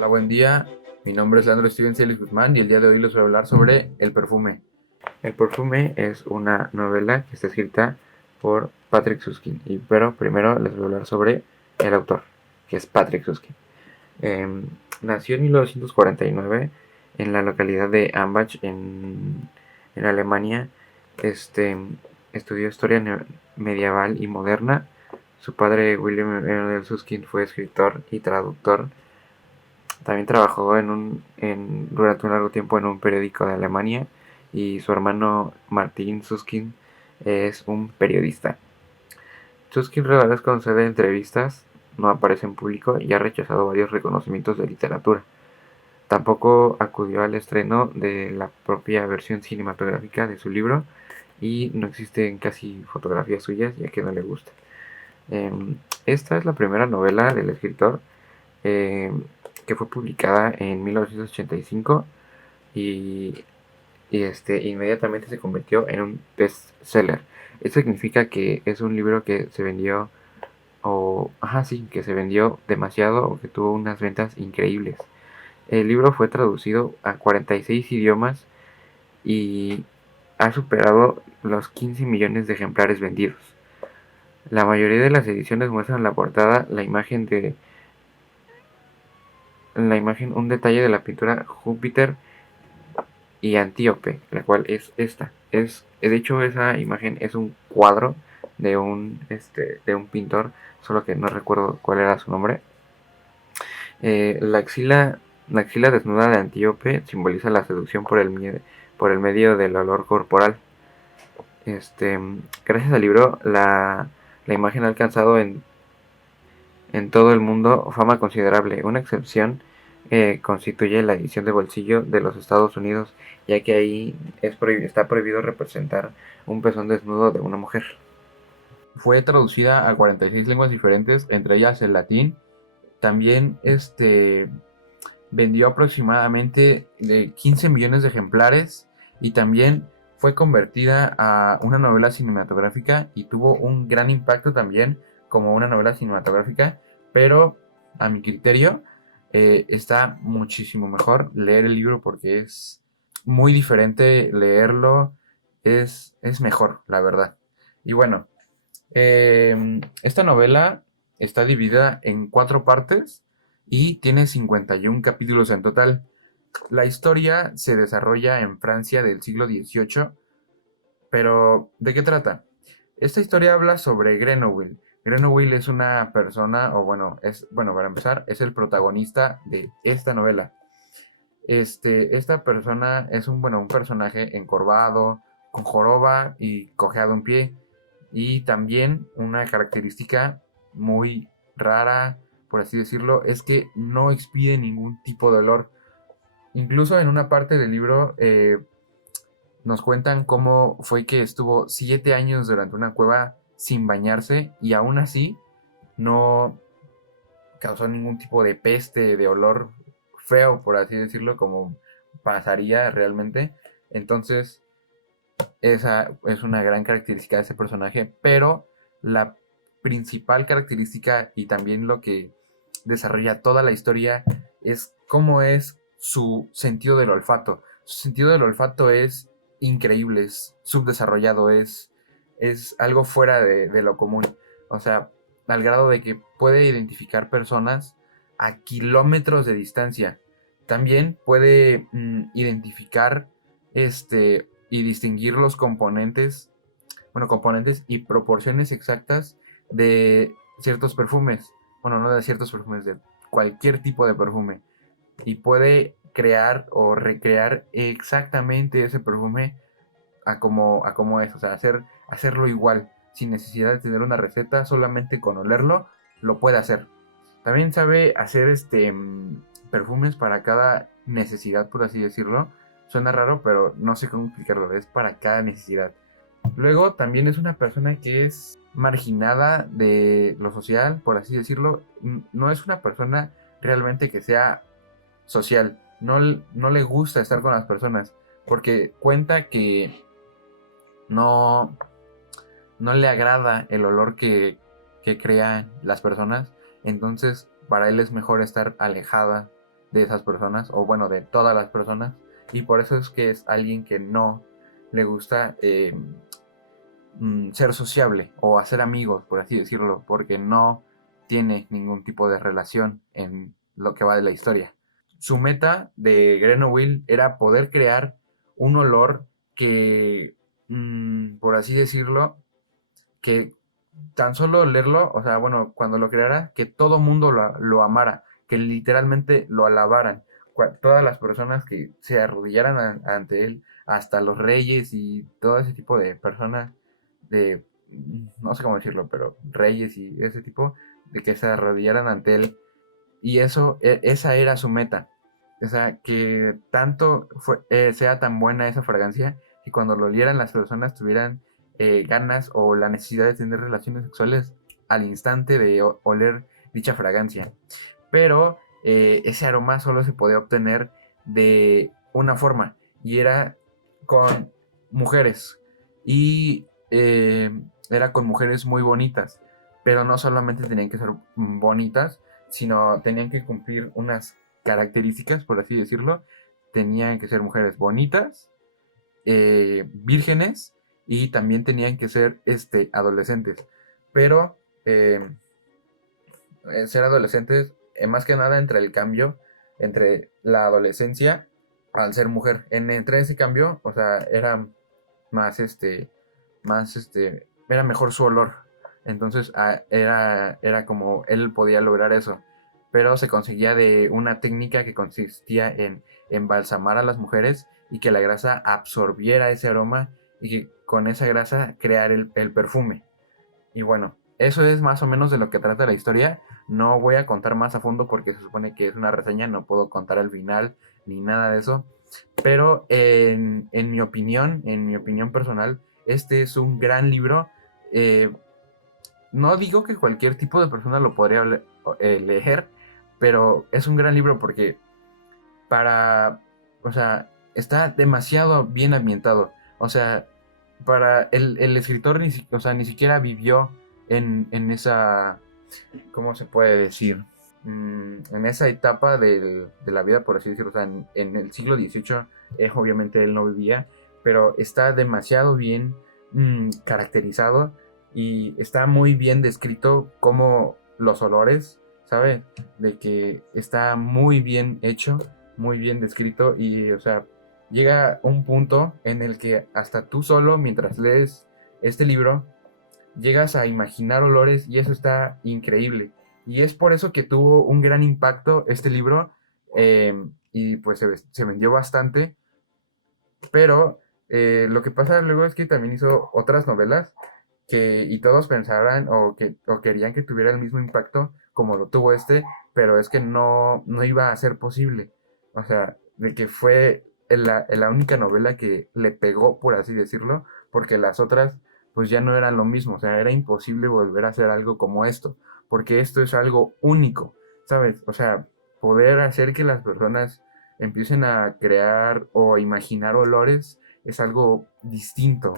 Hola, buen día. Mi nombre es Leandro Steven Celis Guzmán y el día de hoy les voy a hablar sobre El perfume. El perfume es una novela que está escrita por Patrick Süskind, pero primero les voy a hablar sobre el autor, que es Patrick Süskind. Em, Nació en 1949 en la localidad de Ambach, en Alemania. Este, Estudió historia medieval y moderna. Su padre, William Emanuel Süskind, fue escritor y traductor. También trabajó durante un largo tiempo en un periódico de Alemania, y su hermano Martin Suskind es un periodista. Suskind rara vez concede entrevistas, no aparece en público y ha rechazado varios reconocimientos de literatura. Tampoco acudió al estreno de la propia versión cinematográfica de su libro y no existen casi fotografías suyas, ya que no le gusta. Esta es la primera novela del escritor, eh, que fue publicada en 1985 y, inmediatamente se convirtió en un bestseller. Eso significa que es un libro que se vendió, que se vendió demasiado o que tuvo unas ventas increíbles. El libro fue traducido a 46 idiomas y ha superado los 15 millones de ejemplares vendidos. La mayoría de las ediciones muestran en la portada un detalle de la pintura Júpiter y Antíope, la cual es esta. De hecho, esa imagen es un cuadro de un pintor, solo que no recuerdo cuál era su nombre. La axila desnuda de Antíope simboliza la seducción por el medio del olor corporal. Gracias al libro, la imagen ha alcanzado en todo el mundo fama considerable. Una excepción constituye la edición de bolsillo de los Estados Unidos, ya que ahí está prohibido representar un pezón desnudo de una mujer. Fue traducida a 46 lenguas diferentes, entre ellas el latín. También vendió aproximadamente de 15 millones de ejemplares y también fue convertida a una novela cinematográfica y tuvo un gran impacto también como una novela cinematográfica, pero a mi criterio está muchísimo mejor leer el libro porque es muy diferente leerlo, es mejor, la verdad. Y bueno, esta novela está dividida en 4 partes y tiene 51 capítulos en total. La historia se desarrolla en Francia del siglo XVIII, pero ¿de qué trata? Esta historia habla sobre Grenoble. Grenoble es una persona, bueno, para empezar, es el protagonista de esta novela. Esta persona es un personaje encorvado, con joroba y cojeado un pie. Y también una característica muy rara, por así decirlo, es que no expide ningún tipo de olor. Incluso en una parte del libro nos cuentan cómo fue que estuvo 7 años durante una cueva sin bañarse y aún así no causó ningún tipo de peste, de olor feo, por así decirlo, como pasaría realmente. Entonces, esa es una gran característica de ese personaje, pero la principal característica y también lo que desarrolla toda la historia es cómo es su sentido del olfato. Su sentido del olfato es increíble, es subdesarrollado, es algo fuera de lo común. O sea, al grado de que puede identificar personas a kilómetros de distancia. También puede identificar y distinguir los componentes y proporciones exactas de ciertos perfumes. Bueno, no de ciertos perfumes, de cualquier tipo de perfume. Y puede crear o recrear exactamente ese perfume a como es. O sea, hacerlo igual, sin necesidad de tener una receta, solamente con olerlo, lo puede hacer. También sabe hacer perfumes para cada necesidad, por así decirlo. Suena raro, pero no sé cómo explicarlo. Es para cada necesidad. Luego también es una persona que es marginada de lo social, por así decirlo. No es una persona realmente que sea social. No le gusta estar con las personas. Porque cuenta que no, no le agrada el olor que crean las personas. Entonces, para él es mejor estar alejada de esas personas, o bueno, de todas las personas, y por eso es que es alguien que no le gusta ser sociable o hacer amigos, por así decirlo, porque no tiene ningún tipo de relación en lo que va de la historia. Su meta de Grenoble era poder crear un olor que, por así decirlo, que tan solo leerlo, o sea, bueno, cuando lo creara, que todo mundo lo amara, que literalmente lo alabaran. Todas las personas que se arrodillaran ante él, hasta los reyes y todo ese tipo de personas, de, no sé cómo decirlo, pero reyes y ese tipo, de que se arrodillaran ante él. Y eso, esa era su meta. O sea, que tanto sea tan buena esa fragancia que cuando lo olieran las personas tuvieran ganas o la necesidad de tener relaciones sexuales al instante de oler dicha fragancia. Pero ese aroma solo se podía obtener de una forma y era con mujeres. Y era con mujeres muy bonitas. Pero no solamente tenían que ser bonitas, sino tenían que cumplir unas características, por así decirlo. Tenían que ser mujeres bonitas, vírgenes y también tenían que ser adolescentes. Pero ser adolescentes, más que nada entre el cambio entre la adolescencia al ser mujer. Entre ese cambio, o sea, era más era mejor su olor. Entonces era como él podía lograr eso. Pero se conseguía de una técnica que consistía en embalsamar a las mujeres y que la grasa absorbiera ese aroma y que con esa grasa crear el perfume. Y bueno, eso es más o menos de lo que trata la historia. No voy a contar más a fondo porque se supone que es una reseña, no puedo contar el final ni nada de eso. Pero en mi opinión personal, este es un gran libro. Eh, no digo que cualquier tipo de persona lo podría leer, pero es un gran libro porque o sea, está demasiado bien ambientado. O sea, para el escritor o sea, ni siquiera vivió en esa, ¿cómo se puede decir? En esa etapa de la vida, por así decirlo. O sea, en el siglo XVIII, obviamente él no vivía, pero está demasiado bien caracterizado y está muy bien descrito como los olores, ¿sabes? De que está muy bien hecho, muy bien descrito y, o sea, llega un punto en el que hasta tú solo, mientras lees este libro, llegas a imaginar olores y eso está increíble. Y es por eso que tuvo un gran impacto este libro y pues se vendió bastante. Pero lo que pasa luego es que también hizo otras novelas y todos pensaban o querían que tuviera el mismo impacto como lo tuvo este, pero es que no iba a ser posible. O sea, de que fue la única novela que le pegó, por así decirlo, porque las otras pues ya no eran lo mismo. O sea, era imposible volver a hacer algo como esto, porque esto es algo único, ¿sabes? O sea, poder hacer que las personas empiecen a crear o imaginar olores es algo distinto,